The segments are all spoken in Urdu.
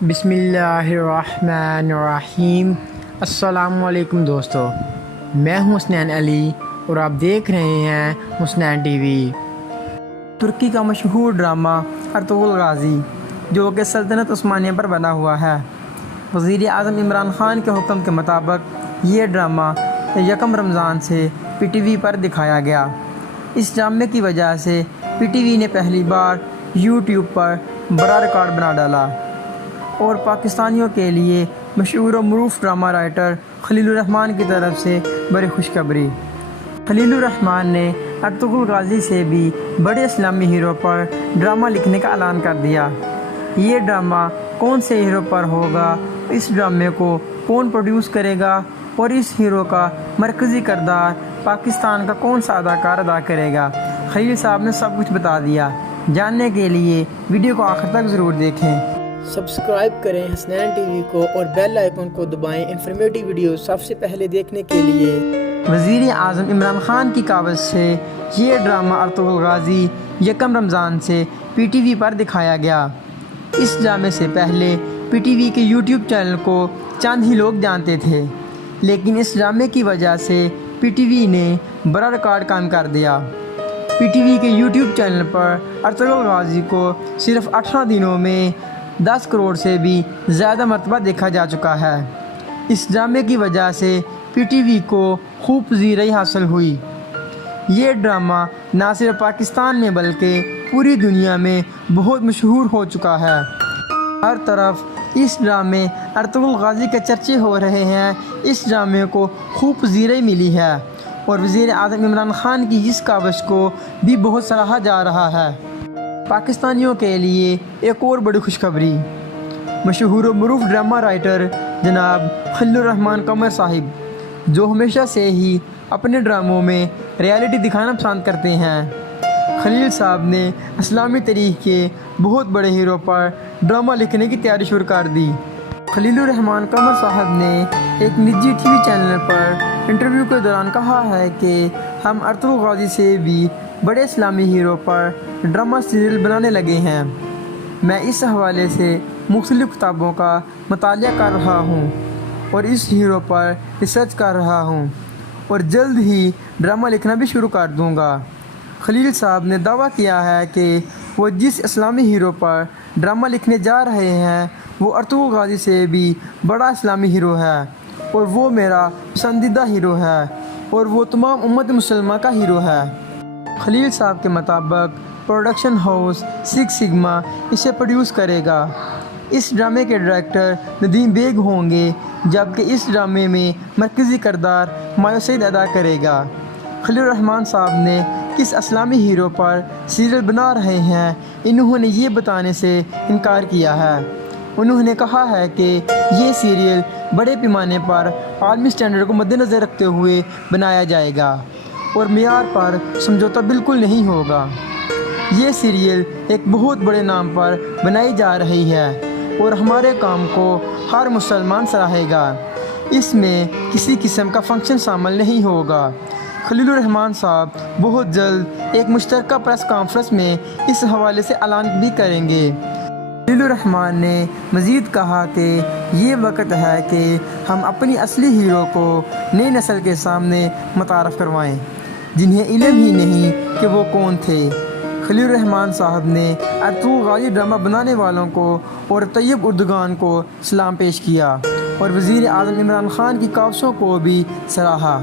بسم اللہ الرحمن الرحیم۔ السلام علیکم دوستو، میں ہوں حسنین علی اور آپ دیکھ رہے ہیں حسنین ٹی وی۔ ترکی کا مشہور ڈرامہ ارطغرل غازی جو کہ سلطنت عثمانیہ پر بنا ہوا ہے، وزیر اعظم عمران خان کے حکم کے مطابق یہ ڈرامہ 1 رمضان سے پی ٹی وی پر دکھایا گیا۔ اس ڈرامے کی وجہ سے پی ٹی وی نے پہلی بار یوٹیوب پر بڑا ریکارڈ بنا ڈالا اور پاکستانیوں کے لیے مشہور و معروف ڈرامہ رائٹر خلیل الرحمان کی طرف سے بڑی خوشخبری۔ خلیل الرحمان نے ارطغرل غازی سے بھی بڑے اسلامی ہیرو پر ڈرامہ لکھنے کا اعلان کر دیا۔ یہ ڈرامہ کون سے ہیرو پر ہوگا، اس ڈرامے کو کون پروڈیوس کرے گا اور اس ہیرو کا مرکزی کردار پاکستان کا کون سا اداکار ادا کرے گا، خلیل صاحب نے سب کچھ بتا دیا۔ جاننے کے لیے ویڈیو کو آخر تک ضرور دیکھیں۔ سبسکرائب کریں حسنین ٹی وی کو اور بیل آئیکن کو دبائیں انفارمیٹیو ویڈیو سب سے پہلے دیکھنے کے لیے۔ وزیر اعظم عمران خان کی کاوش سے یہ ڈرامہ ارطغرل غازی 1 رمضان سے پی ٹی وی پر دکھایا گیا۔ اس ڈرامے سے پہلے پی ٹی وی کے یوٹیوب چینل کو چند ہی لوگ جانتے تھے، لیکن اس ڈرامے کی وجہ سے پی ٹی وی نے بڑا ریکارڈ قائم کر دیا۔ پی ٹی وی کے یوٹیوب چینل پر ارطغرل غازی کو صرف 18 دنوں میں 10 کروڑ سے بھی زیادہ مرتبہ دیکھا جا چکا ہے۔ اس ڈرامے کی وجہ سے پی ٹی وی کو خوب پذیرائی حاصل ہوئی۔ یہ ڈرامہ نہ صرف پاکستان میں بلکہ پوری دنیا میں بہت مشہور ہو چکا ہے۔ ہر طرف اس ڈرامے ارطغرل غازی کے چرچے ہو رہے ہیں۔ اس ڈرامے کو خوب پذیرائی ملی ہے اور وزیر اعظم عمران خان کی اس کاوش کو بھی بہت سراہا جا رہا ہے۔ پاکستانیوں کے لیے ایک اور بڑی خوشخبری، مشہور و معروف ڈرامہ رائٹر جناب خلیل الرحمان قمر صاحب، جو ہمیشہ سے ہی اپنے ڈراموں میں ریالٹی دکھانا پسند کرتے ہیں، خلیل صاحب نے اسلامی تاریخ کے بہت بڑے ہیرو پر ڈرامہ لکھنے کی تیاری شروع کر دی۔ خلیل الرحمان قمر صاحب نے ایک نجی ٹی وی چینل پر انٹرویو کے دوران کہا ہے کہ ہم ارطغرل غازی سے بھی بڑے اسلامی ہیرو پر ڈرامہ سیریل بنانے لگے ہیں۔ میں اس حوالے سے مختلف کتابوں کا مطالعہ کر رہا ہوں اور اس ہیرو پر ریسرچ کر رہا ہوں اور جلد ہی ڈرامہ لکھنا بھی شروع کر دوں گا۔ خلیل صاحب نے دعویٰ کیا ہے کہ وہ جس اسلامی ہیرو پر ڈرامہ لکھنے جا رہے ہیں وہ ارطغرل غازی سے بھی بڑا اسلامی ہیرو ہے اور وہ میرا پسندیدہ ہیرو ہے اور وہ تمام امت مسلمہ کا ہیرو ہے۔ خلیل صاحب کے مطابق پروڈکشن ہاؤس 6 سگما اسے پروڈیوس کرے گا۔ اس ڈرامے کے ڈائریکٹر ندیم بیگ ہوں گے، جبکہ اس ڈرامے میں مرکزی کردار سعید ادا کرے گا۔ خلیل الرحمان صاحب نے کس اسلامی ہیرو پر سیریل بنا رہے ہیں، انہوں نے یہ بتانے سے انکار کیا ہے۔ انہوں نے کہا ہے کہ یہ سیریل بڑے پیمانے پر عالمی سٹینڈرڈ کو مد نظر رکھتے ہوئے بنایا جائے گا اور معیار پر سمجھوتہ بالکل نہیں ہوگا۔ یہ سیریل ایک بہت بڑے نام پر بنائی جا رہی ہے اور ہمارے کام کو ہر مسلمان سراہے گا۔ اس میں کسی قسم کا فنکشن شامل نہیں ہوگا۔ خلیل الرحمان صاحب بہت جلد ایک مشترکہ پریس کانفرنس میں اس حوالے سے اعلان بھی کریں گے۔ خلیل الرحمان نے مزید کہا کہ یہ وقت ہے کہ ہم اپنی اصلی ہیرو کو نئی نسل کے سامنے متعارف کروائیں، جنہیں علم ہی نہیں کہ وہ کون تھے۔ خلیل الرحمان صاحب نے ارطغرل غازی ڈرامہ بنانے والوں کو اور طیب اردگان کو سلام پیش کیا اور وزیر اعظم عمران خان کی کاوشوں کو بھی سراہا۔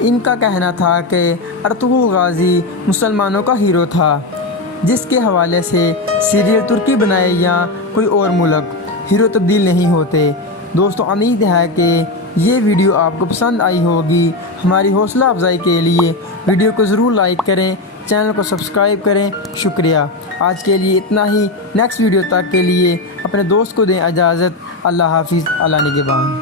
ان کا کہنا تھا کہ ارطغرل غازی مسلمانوں کا ہیرو تھا، جس کے حوالے سے سیریل ترکی بنائے یا کوئی اور ملک، ہیرو تبدیل نہیں ہوتے۔ دوستو، امید ہے کہ یہ ویڈیو آپ کو پسند آئی ہوگی۔ ہماری حوصلہ افزائی کے لیے ویڈیو کو ضرور لائک کریں، چینل کو سبسکرائب کریں۔ شکریہ۔ آج کے لیے اتنا ہی۔ نیکسٹ ویڈیو تک کے لیے اپنے دوست کو دیں اجازت۔ اللہ حافظ۔ اللہ نگہبان۔